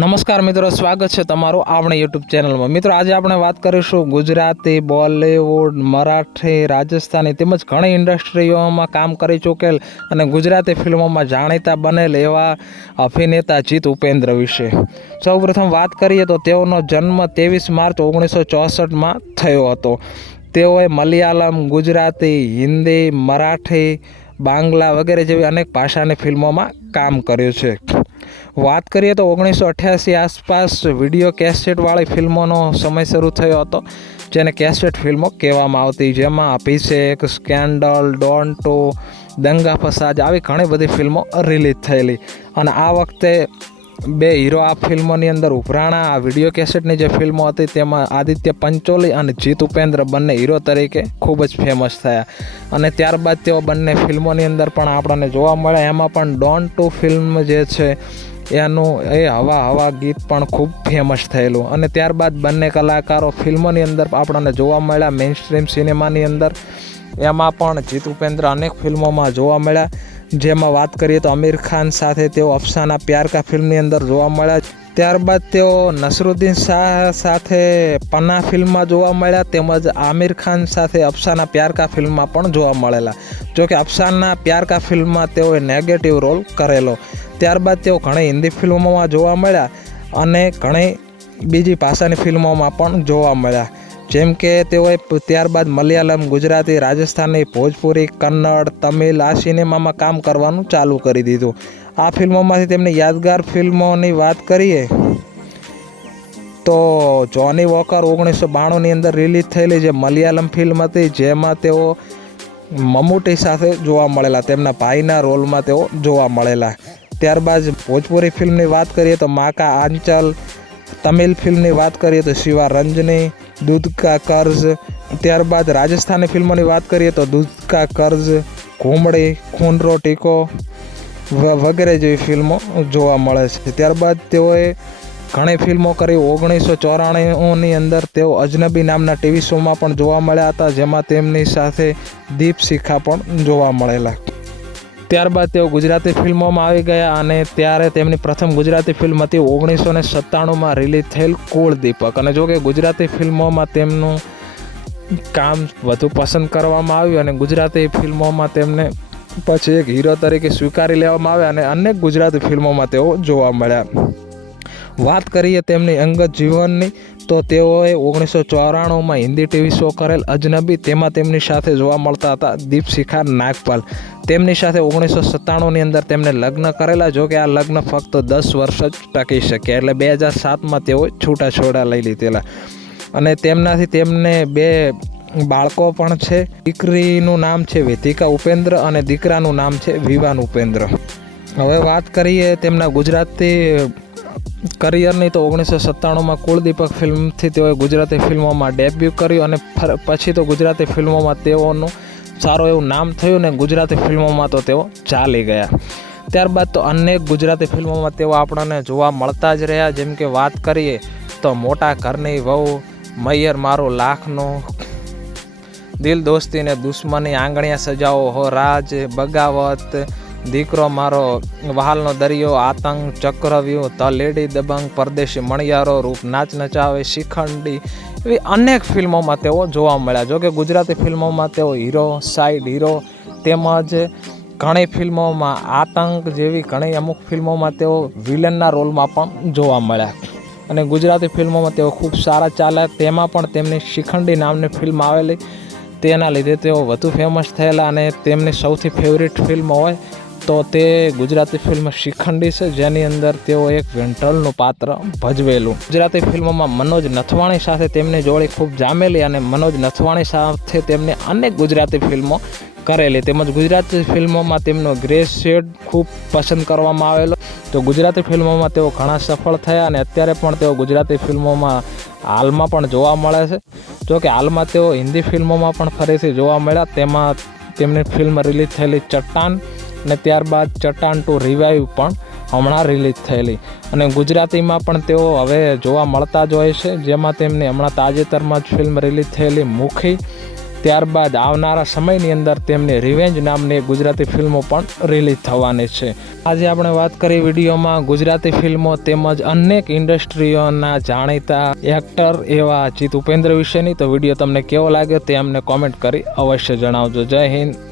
નમસ્કાર મિત્રો, સ્વાગત છે તમારું આપણી યુટ્યુબ ચેનલમાં। મિત્રો, આજે આપણે વાત કરીશું ગુજરાતી, બોલિવૂડ, મરાઠી, રાજસ્થાની તેમજ ઘણી ઇન્ડસ્ટ્રીઓમાં કામ કરી ચૂકેલ અને ગુજરાતી ફિલ્મોમાં જાણીતા બનેલ એવા અભિનેતા જીત ઉપેન્દ્ર વિશે। સૌપ્રથમ વાત કરીએ તો તેઓનો જન્મ 23 માર્ચ 1964માં થયો હતો। તેઓએ મલયાલમ, ગુજરાતી, હિન્દી, મરાઠી, બાંગ્લા વગેરે જેવી અનેક ભાષાની ફિલ્મોમાં કામ કર્યું છે। વાત કરીએ તો 1988 આસપાસ વિડીયો કેસેટવાળી ફિલ્મોનો સમય શરૂ થયો હતો, જેને કેસેટ ફિલ્મો કહેવામાં આવતી, જેમાં અભિષેક, સ્કેન્ડલ, ડોન 2, દંગા ફસાદ આવી ઘણી બધી ફિલ્મો રિલીઝ થયેલી। અને આ વખતે બે હીરો આ ફિલ્મોની અંદર ઉભરાણા। આ વિડીયો કેસેટની જે ફિલ્મો હતી તેમાં આદિત્ય પંચોલી અને જીત ઉપેન્દ્ર બંને હીરો તરીકે ખૂબ જ ફેમસ થયા અને ત્યારબાદ તેઓ બંને ફિલ્મોની અંદર પણ આપણને જોવા મળ્યા। એમાં પણ ડોન 2 ફિલ્મ જે છે એનું હવા હવા ગીત પણ ખૂબ ફેમસ થયેલું અને ત્યારબાદ બંને કલાકારો ફિલ્મોની અંદર આપણને જોવા મળ્યા મેઇન સ્ટ્રીમ સિનેમાની અંદર। એમાં પણ જીત ઉપેન્દ્ર અનેક ફિલ્મોમાં જોવા મળ્યા, જેમાં વાત કરીએ તો આમિર ખાન સાથે તેઓ અફસાના પ્યાર કા ફિલ્મની અંદર જોવા મળ્યા। ત્યારબાદ તેઓ નસરુદ્દીન શાહ સાથે પન્ના ફિલ્મમાં જોવા મળ્યા, તેમજ આમિર ખાન સાથે અફસાના પ્યાર કા ફિલ્મમાં પણ જોવા મળેલા। જોકે અફસાના પ્યાર કા ફિલ્મમાં તેઓએ નેગેટિવ રોલ કરેલો। ત્યારબાદ તેઓ ઘણી હિન્દી ફિલ્મોમાં જોવા મળ્યા અને ઘણી બીજી ભાષાની ફિલ્મોમાં પણ જોવા મળ્યા, જેમ કે તેઓએ ત્યારબાદ મલયાલમ, ગુજરાતી, રાજસ્થાની, ભોજપુરી, કન્નડ, તમિલ આ સિનેમામાં કામ કરવાનું ચાલુ કરી દીધું। આ ફિલ્મોમાંથી તેમની યાદગાર ફિલ્મોની વાત કરીએ તો જોની વોકર 1992ની અંદર રિલીઝ થયેલી જે મલયાલમ ફિલ્મ હતી, જેમાં તેઓ મમ્મૂટી સાથે જોવા મળેલા, તેમના ભાઈના રોલમાં તેઓ જોવા મળેલા। ત્યારબાદ ભોજપુરી ફિલ્મની વાત કરીએ તો માँ का आंचल, તમિલ ફિલ્મની વાત કરીએ તો શિવા રંજની, દૂધ કા કર્જ। ત્યારબાદ રાજસ્થાની ફિલ્મોની વાત કરીએ તો દૂધ કા કર્જ, ઘૂમડી, ખૂન રો ટીકો વગેરે જેવી ફિલ્મો જોવા મળે છે। ત્યારબાદ તેઓએ ઘણી ફિલ્મો કરી। 1994ની અંદર તેઓ અજનબી નામના ટીવી શોમાં પણ જોવા મળ્યા હતા, જેમાં તેમની સાથે દીપ શિખા પણ જોવા મળેલા। ત્યારબાદ તેઓ ગુજરાતી ફિલ્મોમાં આવી ગયા અને ત્યારે તેમની પ્રથમ ગુજરાતી ફિલ્મ હતી 1997માં રિલીઝ થયેલ કુળદીપક। અને જો કે ગુજરાતી ફિલ્મોમાં તેમનું કામ વધુ પસંદ કરવામાં આવ્યું અને ગુજરાતી ફિલ્મોમાં તેમને પછી એક હીરો તરીકે સ્વીકારી લેવામાં આવ્યા અને અનેક ગુજરાતી ફિલ્મોમાં તેઓ જોવા મળ્યા। વાત કરીએ તેમની અંગત જીવનની તો તેઓએ 1994માં હિન્દી ટીવી શો કરેલ અજનબી, તેમાં તેમની સાથે જોવા મળતા હતા દીપશિખા નાગપાલ। તેમની સાથે 1997ની અંદર તેમને લગ્ન કરેલા, જો કે આ લગ્ન ફક્ત 10 વર્ષ જ ટકી શક્યા, એટલે 2007માં તેઓ છૂટાછોડા લઈ લીધેલા અને તેમનાથી તેમને 2 બાળકો પણ છે। દીકરીનું નામ છે વેદિકા ઉપેન્દ્ર અને દીકરાનું નામ છે વિવાન ઉપેન્દ્ર। હવે વાત કરીએ તેમના ગુજરાતી કરિયરની તો 1997માં કુળદીપક ફિલ્મથી તેઓએ ગુજરાતી ફિલ્મોમાં ડેબ્યુ કર્યું અને પછી તો ગુજરાતી ફિલ્મોમાં તેઓનું સારું એવું નામ થયું ને ગુજરાતી ફિલ્મોમાં તો તેઓ ચાલી ગયા। ત્યારબાદ તો અનેક ગુજરાતી ફિલ્મોમાં તેઓ આપણને જોવા મળતા જ રહ્યા, જેમ કે વાત કરીએ તો મોટા ઘરની વહુ, મૈયર મારો લાખનો, દિલ દોસ્તી ને દુશ્મની, આંગણિયા સજાઓ હો રાજ, બગાવત, દીકરો મારો, વહાલનો દરિયો, આતંક, ચક્રવ્યૂહ, ધ લેડી દબંગ, પરદેશી મણિયારો, રૂપ નાચ નચાવે, શિખંડી એવી અનેક ફિલ્મોમાં તેઓ જોવા મળ્યા। જોકે ગુજરાતી ફિલ્મોમાં તેઓ હીરો, સાઇડ હીરો તેમજ ઘણી ફિલ્મોમાં આતંક જેવી ઘણી અમુક ફિલ્મોમાં તેઓ વિલનના રોલમાં પણ જોવા મળ્યા અને ગુજરાતી ફિલ્મોમાં તેઓ ખૂબ સારા ચાલ્યા। તેમાં પણ તેમની શિખંડી નામની ફિલ્મ આવેલી, તેના લીધે તેઓ વધુ ફેમસ થયેલા અને તેમની સૌથી ફેવરિટ ફિલ્મ હોય તો તે ગુજરાતી ફિલ્મ શિખંડી છે, જેની અંદર તેઓ એક વેન્ટ્રલનું પાત્ર ભજવેલું। ગુજરાતી ફિલ્મોમાં મનોજ નથવાણી સાથે તેમની જોડી ખૂબ જામેલી અને મનોજ નથવાણી સાથે તેમની અનેક ગુજરાતી ફિલ્મો કરેલી, તેમજ ગુજરાતી ફિલ્મોમાં તેમનો ગ્રે શેડ ખૂબ પસંદ કરવામાં આવેલો। તો ગુજરાતી ફિલ્મોમાં તેઓ ઘણા સફળ થયા અને અત્યારે પણ તેઓ ગુજરાતી ફિલ્મોમાં હાલમાં પણ જોવા મળે છે। જો કે હાલમાં તેઓ હિન્દી ફિલ્મોમાં પણ ફરીથી જોવા મળ્યા, તેમાં તેમની ફિલ્મ રિલીઝ થયેલી ચટ્ટાન અને ત્યારબાદ ચટ્ટાન 2 રિવાઇવ પણ હમણાં રિલીઝ થયેલી અને ગુજરાતીમાં પણ તેઓ હવે જોવા મળતા જ હોય છે, જેમાં તેમની હમણાં તાજેતરમાં જ ફિલ્મ રિલીઝ થયેલી મુખી ત્યારબાદ આવનારા સમયની અંદર તેમની રિવેન્જ નામની ગુજરાતી ફિલ્મો પણ રિલીઝ થવાની છે. આજે આપણે વાત કરી વિડીયોમાં ગુજરાતી ફિલ્મો તેમજ અનેક ઇન્ડસ્ટ્રીઓના જાણીતા એક્ટર એવા જીત ઉપેન્દ્ર વિશેની. તો વિડીયો તમને કેવો લાગ્યો તે અમને કોમેન્ટ કરી અવશ્ય જણાવજો. જય હિન્દ.